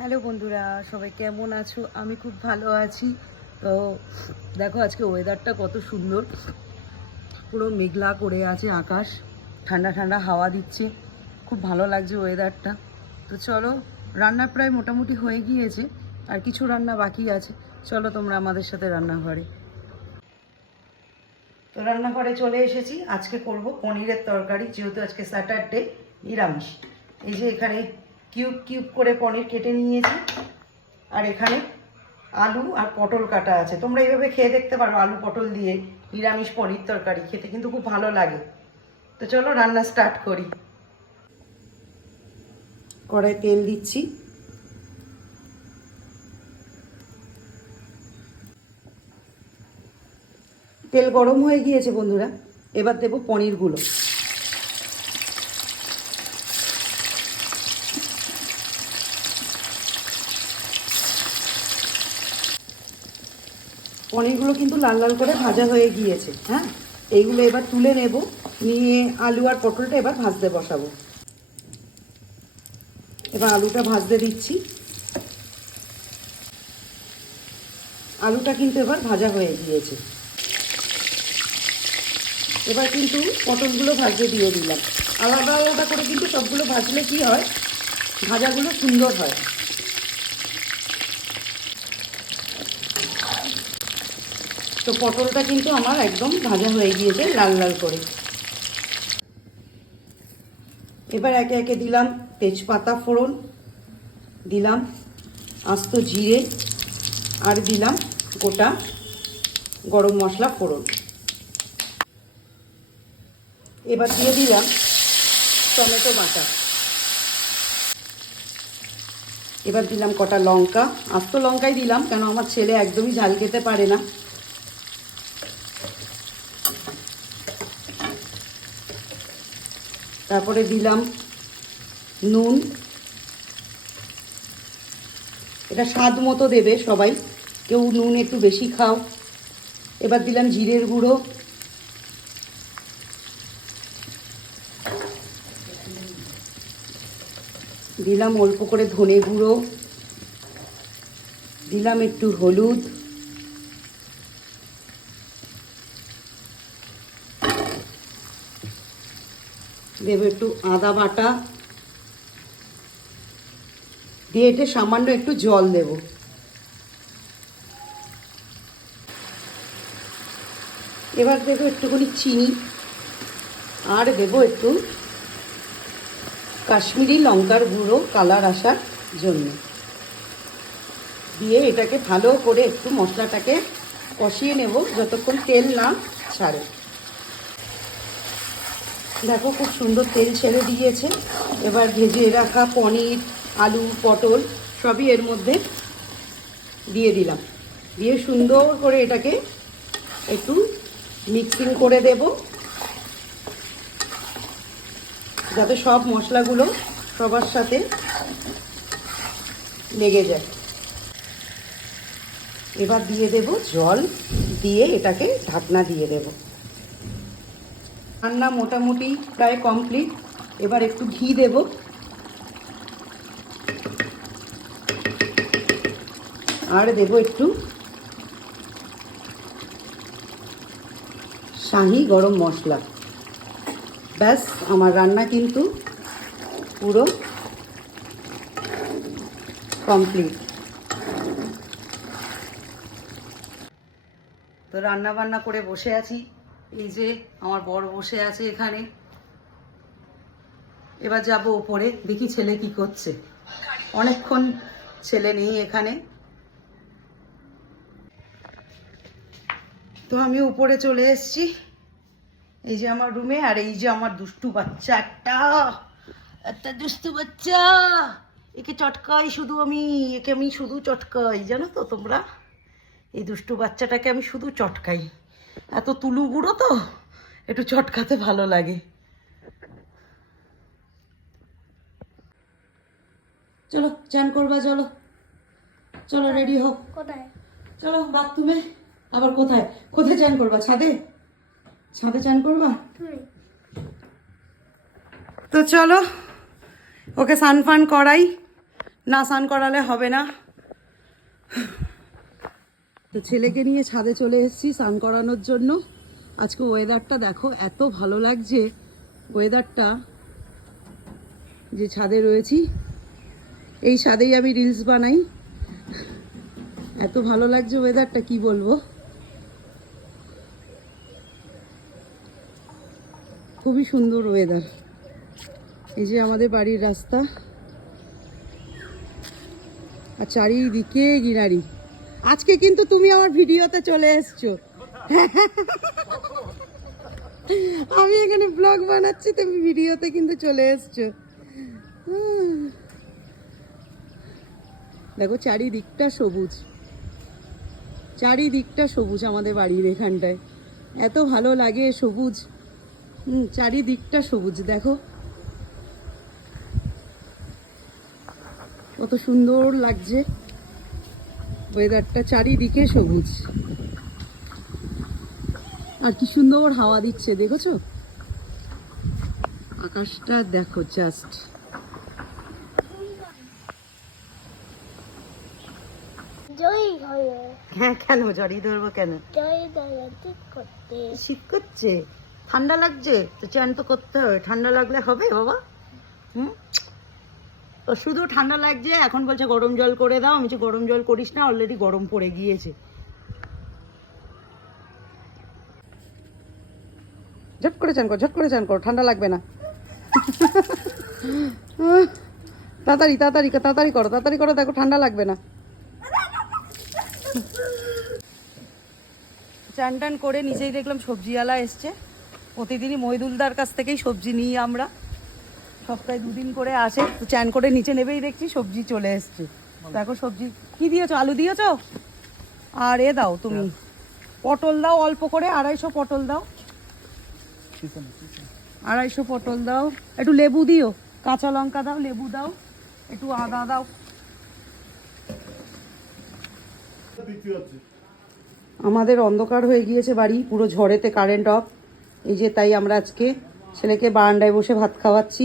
Hello বন্ধুরা, সবাই কেমন আছো? আমি খুব ভালো আছি। তো দেখো আজকে ওয়েদারটা কত সুন্দর, পুরো মেঘলা করে আছে আকাশ, ঠান্ডা ঠান্ডা হাওয়া দিচ্ছে, খুব ভালো লাগছে ওয়েদারটা। তো চলো, রান্না প্রায় মোটামুটি হয়ে গিয়েছে, আর কিছু রান্না বাকি আছে। চলো তোমরা আমাদের সাথে রান্নাঘরে। তো রান্নাঘরে চলে এসেছি। আজকে করব পনিরের তরকারি, যেহেতু আজকে স্যাটারডে, নিরামিষ। এই যে এখানে কিউব কিউব করে পনির কেটে নিয়েছি, আর এখানে আলু আর পটল কাটা আছে। তোমরা এইভাবে খেয়ে দেখতে পারো, আলু পটল দিয়ে নিরামিষ পনির তরকারি খেতে কিন্তু খুব ভালো লাগে। তো চলো রান্না স্টার্ট করি। কড়াই তেল দিচ্ছি, তেল গরম হয়ে গিয়েছে বন্ধুরা। এবার দেব পনিরগুলো। পনিরগুলো কিন্তু লাল লাল করে ভাজা হয়ে গিয়েছে। হ্যাঁ, এইগুলো এবার তুলে নেব, নিয়ে আলু আর পটলটা এবার ভাজতে বসাবো। এবার আলুটা ভাজতে দিচ্ছি। আলুটা কিন্তু এবার ভাজা হয়ে গিয়েছে। এবার কিন্তু পটলগুলো ভাজতে দিয়ে দিলাম। আলাদা আলাদা করে কিন্তু সবগুলো ভাজলে কি হয়, ভাজাগুলো সুন্দর হয়। তো পটলটা কিন্তু আমার একদম ভাজা হয়ে গিয়েছে লাল লাল করে। এবার একে একে দিলাম তেজপাতা ফোড়ন, দিলাম আস্ত জিরে, আর দিলাম গোটা গরম মশলা ফোড়ন। এবার দিয়ে দিলাম টমেটো বাটা। এবার দিলাম কটা লঙ্কা, আস্ত লঙ্কাই দিলাম, কেন আমার ছেলে একদমই ঝাল খেতে পারে না। তারপরে দিলাম নুন, এটা স্বাদ মতো দেবে সবাই, কেউ নুন একটু বেশি খাও। এবার দিলাম জিরের গুঁড়ো, দিলাম অল্প করে ধনে গুঁড়ো, দিলাম একটু হলুদ, দেবো একটু আদা বাটা, দিয়ে এটা সামান্য একটু জল দেব। এবার দেবো একটুখানি চিনি, আর দেবো একটু কাশ্মীরি লঙ্কার গুঁড়ো কালার আসার জন্য। দিয়ে এটাকে ভালো করে একটু মশলাটাকে কষিয়ে নেব যতক্ষণ তেল না ছাড়ে। দেখো খুব সুন্দর তেল ছেড়ে দিয়েছে। এবার ভেজে রাখা পনির, আলু, পটল সবই এর মধ্যে দিয়ে দিলাম। দিয়ে সুন্দর করে এটাকে একটু মিক্সিং করে দেব, যাতে সব মশলাগুলো সবার সাথে লেগে যায়। এবার দিয়ে দেব জল, দিয়ে এটাকে ঢাকনা দিয়ে দেব। রান্না মোটামুটি প্রায় কমপ্লিট। এবার একটু ঘি দেব, আর দেব একটু শাহি গরম মশলা। ব্যাস, আমার রান্না কিন্তু পুরো কমপ্লিট। তো রান্না বান্না করে বসে আছি। এই যে আমার বর বসে আছে এখানে। এবার যাব উপরে, দেখি ছেলে কি করছে। অনেকক্ষণ ছেলে নেই এখানে। তো আমি উপরে চলে এসেছি, এই যে আমার রুমে। আর এই যে আমার দুষ্টু বাচ্চা, একটা দুষ্টু বাচ্চা, একে চটকাই শুধু আমি, একে আমি শুধু চটকাই, জানো তো তোমরা। এই দুষ্টু বাচ্চাটাকে আমি শুধু চটকাই, এত তুলু বুড়ো তো একটু চটকাতে ভালো লাগে। চলো চান করবা, চলো চলো রেডি হোক। কোথায়? চলো বাথরুমে। আবার কোথায় কোথায় চান করবা? ছাদে, ছাদে চান করবা? তো চলো ওকে স্নান ফান করাই, না স্নান করালে হবে না। তো ছেলেকে নিয়ে ছাদে চলে এসেছি স্নান করানোর জন্য। আজকে ওয়েদারটা দেখো, এত ভালো লাগছে ওয়েদারটা, যে ছাদে রয়েছি। এই ছাদেই আমি রিলস বানাই, এত ভালো লাগছে ওয়েদারটা, কি বলবো। খুবই সুন্দর ওয়েদার। এই যে আমাদের বাড়ির রাস্তা, আর চারিদিকে গ্রিনারি। আজকে কিন্তু তুমি আমার ভিডিওতে চলে এসছো। আমি এখানে ব্লগ বানাচ্ছি, তুমি ভিডিওতে কিন্তু চলে এসছো। দেখো চারিদিকটা সবুজ, চারিদিকটা সবুজ আমাদের বাড়ির এখানটায়, এত ভালো লাগে সবুজ। চারিদিকটা সবুজ, দেখো কত সুন্দর লাগছে ওয়েদারটা, চারিদিকে সবুজ। আর কি সুন্দর হাওয়া দিচ্ছে, দেখেছো আকাশটা, দেখো জাস্ট। হ্যাঁ, কেন জড়িয়ে ধরবো কেন? শীত করছে, ঠান্ডা লাগছে, তো চ্যান তো করতে হবে। ঠান্ডা লাগলে হবে বাবা? তো শুধু ঠান্ডা লাগছে, এখন বলছে গরম জল করে দাও। আমি বলছি গরম জল করিস না, অলরেডি গরম পড়ে গিয়েছে। ঝট করে চান করো, ঝট করে চান করো, ঠান্ডা লাগবে না। তাড়াতাড়ি তাড়াতাড়ি তাড়াতাড়ি করো, তাড়াতাড়ি করো, দেখো ঠান্ডা লাগবে না। চান টান করে নিচেই দেখলাম সবজিওয়ালা এসছে। প্রতিদিনই মহিদুলদার কাছ থেকেই সবজি নিই আমরা, সপ্তাহে 2 দিন করে আসে। তো চান করে নিচে নেবেই দেখছি সবজি চলে এসছে। দেখো সবজি কি দিয়েছো? আলু দিয়েছো? আর এ দাও তুমি, পটল দাও অল্প করে, 250 পটল দাও, 250 পটল দাও। একটু লেবু দিও, কাঁচা লঙ্কা দাও, লেবু দাও, একটু আদা দাও। আমাদের অন্ধকার হয়ে গিয়েছে বাড়ি, পুরো ঝড়েতে কারেন্ট অফ। এই যে তাই আমরা আজকে ছেলেকে বারান্দায় বসে ভাত খাওয়াচ্ছি।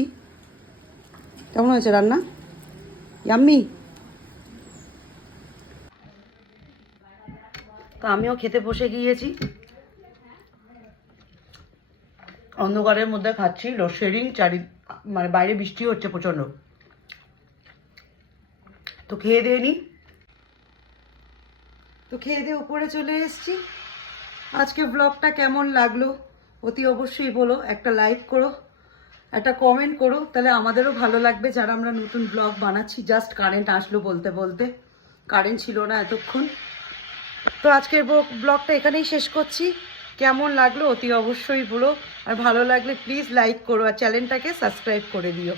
কেমন হয়েছে রান্না? ইয়াম্মি। তো আমিও খেতে বসে গিয়েছি, অন্ধকারের মধ্যে খাচ্ছি, লোডশেডিং, মানে বাইরে বৃষ্টি হচ্ছে প্রচণ্ড। তো খেয়ে দিয়ে নি, তো খেয়ে দিয়ে উপরে চলে এসেছি। আজকে ব্লগটা কেমন লাগলো অতি অবশ্যই বলো, একটা লাইক করো, একটা কমেন্ট করো, তাহলে আমাদেরও ভালো লাগবে যারা আমরা নতুন ব্লগ বানাচ্ছি। জাস্ট কারেন্ট আসলো বলতে বলতে, কারেন্ট ছিল না এতক্ষণ। তো আজকের ব্লগটা এখানেই শেষ করছি। কেমন লাগলো অতি অবশ্যই বলো, আর ভালো লাগলে প্লিজ লাইক করো, আর চ্যানেলটাকে সাবস্ক্রাইব করে দিও।